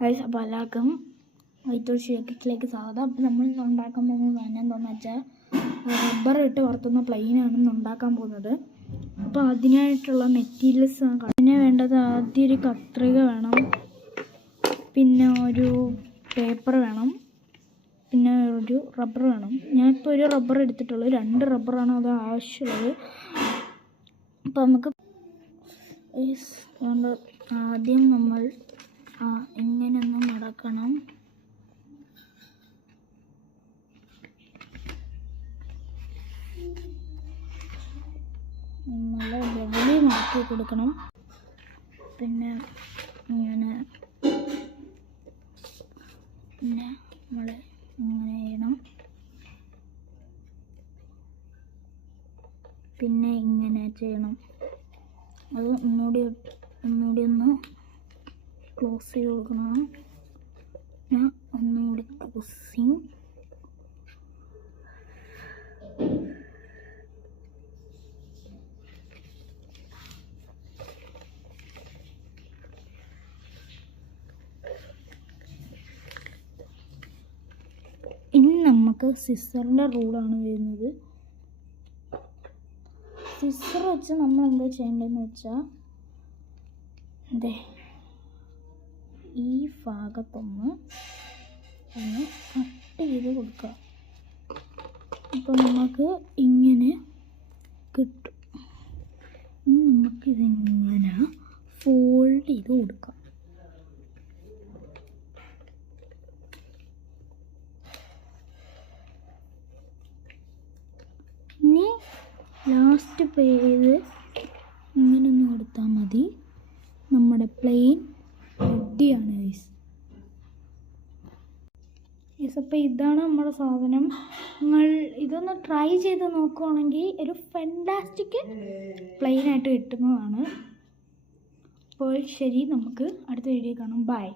Guys, അപ്പോൾ എല്ലാവർക്കും വൈറ്റോൾ ഷേക്കിലേക്ക് സ്വാഗതം. അപ്പോൾ നമ്മൾ ഇന്ന് ഉണ്ടാക്കാൻ പോകുന്നത് തന്നെ എന്താണെന്ന് വെച്ചാൽ റബ്ബർ ഇട്ട് വറുത്തുന്ന പ്ലെയിനാണ് ഇന്ന് ഉണ്ടാക്കാൻ പോകുന്നത്. അപ്പോൾ അതിനായിട്ടുള്ള മെറ്റീരിയൽസ് അതിന് വേണ്ടത് ആദ്യം ഒരു കത്രിക വേണം, പിന്നെ ഒരു പേപ്പർ വേണം, പിന്നെ ഒരു റബ്ബർ വേണം. ഞാനിപ്പോൾ ഒരു റബ്ബർ എടുത്തിട്ടുള്ളൂ, 2 റബ്ബറാണ് അത് ആവശ്യമുള്ളത്. അപ്പോൾ നമുക്ക് ആദ്യം നമ്മൾ ഇങ്ങനെയൊന്ന് മടക്കണം. നല്ല ലെവലിൽ മടക്കി കൊടുക്കണം. പിന്നെ നമ്മൾ ഇങ്ങനെ ചെയ്യണം. പിന്നെ ഇങ്ങനെ ചെയ്യണം. അത് ഒന്നുകൂടി ഒന്ന് ക്ലോസ് ചെയ്ത് കൊടുക്കണം. ഒന്നുകൂടി ക്ലോസിങ്. ഇനി നമുക്ക് സിസറിൻ്റെ റൂളാണ് വരുന്നത്. സിസർ വെച്ച് നമ്മൾ എന്താ ചെയ്യേണ്ടതെന്ന് വെച്ചാൽ ഈ ഭാഗത്തൊന്ന് കട്ട് ചെയ്ത് കൊടുക്കുക. അപ്പോൾ നമുക്ക് ഇങ്ങനെ കിട്ടും. ഇനി നമുക്കിതിങ്ങനെ ഫോൾഡ് ചെയ്ത് കൊടുക്കാം. ഇനി ലാസ്റ്റ് പേര് ഇങ്ങനൊന്ന് എടുത്താൽ മതി. നമ്മുടെ പ്ലെയിൻ റെഡിയാണ് ഗൈസ്. അപ്പോൾ ഇതാണ് നമ്മുടെ സാധനം. നിങ്ങൾ ഇതൊന്ന് ട്രൈ ചെയ്ത് നോക്കുകയാണെങ്കിൽ ഒരു ഫാന്റാസ്റ്റിക് പ്ലെയിനായിട്ട് കിട്ടുന്നതാണ്. അപ്പോൾ ശരി, നമുക്ക് അടുത്ത വീഡിയോ കാണാം. ബൈ.